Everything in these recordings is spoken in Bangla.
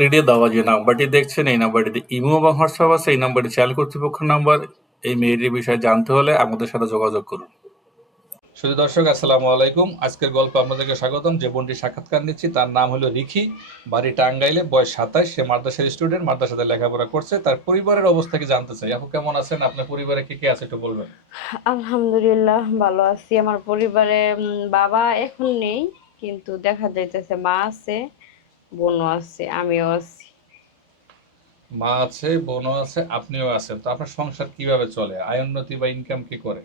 স্ক্রিনে দেওয়া যে নাম্বারটি দেখছেন এই নাম্বারটিতে ইমো এবং হোয়াটসঅ্যাপ আছে এই নাম্বারটি চাইল্ড কর্তৃপক্ষের নাম্বার। এই মেয়েটির বিষয়ে জানতে হলে আমাদের সাথে যোগাযোগ করুন। শুধু দর্শক আসসালামু আলাইকুম। আজকের গল্প আপনাদেরকে স্বাগতম। যে বোনটি সাক্ষাৎকার নিচ্ছি তার নাম হলো রিখি বাড়ি টাঙ্গাইলে বয়স সাতাশ। সে মাদ্রাসার স্টুডেন্ট মাদ্রাসাতে লেখাপড়া করছে। তার পরিবারের অবস্থা কি জানতে চাই? আপু কেমন আছেন? আপনার পরিবারে কে কে আছে একটু বলবেন? আলহামদুলিল্লাহ ভালো আছি। আমার পরিবারে বাবা এখন নেই কিন্তু দেখা যাইতেছে মা আছে। বোনও আছে আমিও আছি। মা আছে বোনও আছে আপনিও আছেন। তো আপনার সংসার কীভাবে চলে? আয় উন্নতি বা ইনকাম কি করে?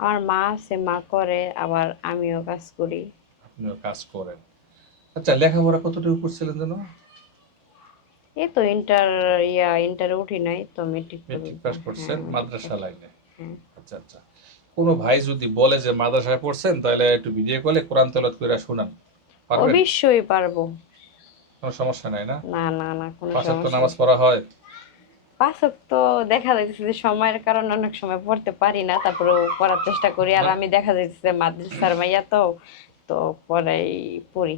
আমার মা আছে মা করে আবার আমিও কাজ করি। আপনিও কাজ করেন। আচ্ছা লেখাপড়া কতটুকু করছিলেন যেন? এই তো ইন্টার ইয়া ইন্টারে উঠি নাই তো মেট্রিক পাস করছেন হ্যাঁ, মাদ্রাসা লাইনে? হ্যাঁ। আচ্ছা আচ্ছা। কোনো ভাই যদি বলে যে মাদ্রাসায় পড়ছেন তাহলে একটু ভিডিও কলে কোরআন তেলাওয়াত করে শুনান। অবশ্যই পারব। কোনো সমস্যা নাই না? না না না কোনো পাঁচ ওয়াক্ত নামাজ পড়া হয়? দেখা যাইতেছে যে সময়ের কারণে অনেক সময় পড়তে পারি না তারপরে পড়ার চেষ্টা করি। আর আমি দেখা যাইতেছে মাদ্রাসার মাইয়া তো তো পড়াই পড়ি।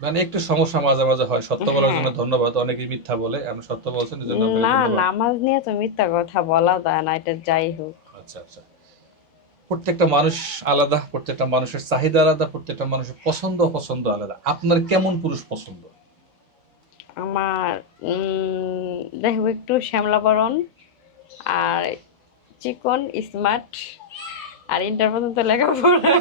মানে একটু সমস্যা মাঝে মাঝে হয়। সত্য বলার হ্যাঁ। জন্য ধন্যবাদ। অনেকেই মিথ্যা বলে আমি সত্য বলছেন না নামাজ নিয়ে তো মিথ্যা কথা বলা যায় না এটা যাই হোক। আচ্ছা আচ্ছা। প্রত্যেকটা মানুষ আলাদা প্রত্যেকটা মানুষের চাহিদা আলাদা প্রত্যেকটা মানুষের পছন্দ অপছন্দ আলাদা। আপনার কেমন পুরুষ পছন্দ? আমার দেখব একটু শ্যামলা বরণ আর চিকন স্মার্ট আর ইন্টার পর্যন্ত লেখাপড়া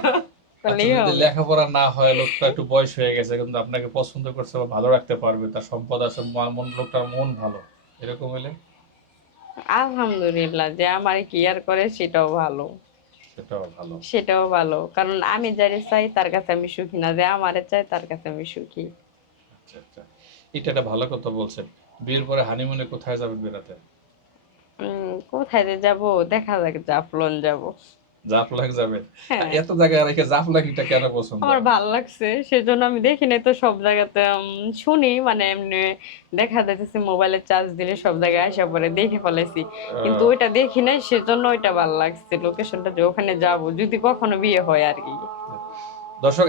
আচ্ছা, যদি লেখাপড়া না হয় লোকটা একটু বয়স হয়ে গেছে কিন্তু আপনাকে পছন্দ করছে বা ভালো রাখতে পারবে তার সম্পদ আছে মন লোকটার মন ভালো এরকম হলে আলহামদুলিল্লাহ যে আমার কেয়ার করে সেটাও ভালো। সেটাও ভালো। কারণ আমি যারে চাই তার কাছে আমি সুখী না। যে আমারে চাই তার কাছে আমি সুখী। আচ্ছা আচ্ছা। এটা একটা ভালো কথা বলছেন। বিয়ের পরে হানিমুনে কোথায় যাবেন বেড়াতে? কোথায় যে যাব? দেখা যাক জাফলন যাব। জাফলং যাবেন হ্যাঁ। এত জায়গায় রেখে কেন পছন্দ? আমার ভালো লাগছে সেজন্য আমি দেখি তো সব জায়গাতে শুনি মানে এমনি দেখা যাইতেছে মোবাইলে চার্জ দিলে সব জায়গায় আসা পরে দেখে ফেলাইছি। কিন্তু ওইটা দেখি নাই সেজন্য ওইটা ভালো লাগছে লোকেশনটা যে ওখানে যাব যদি কখনো বিয়ে হয় আর কি। দর্শক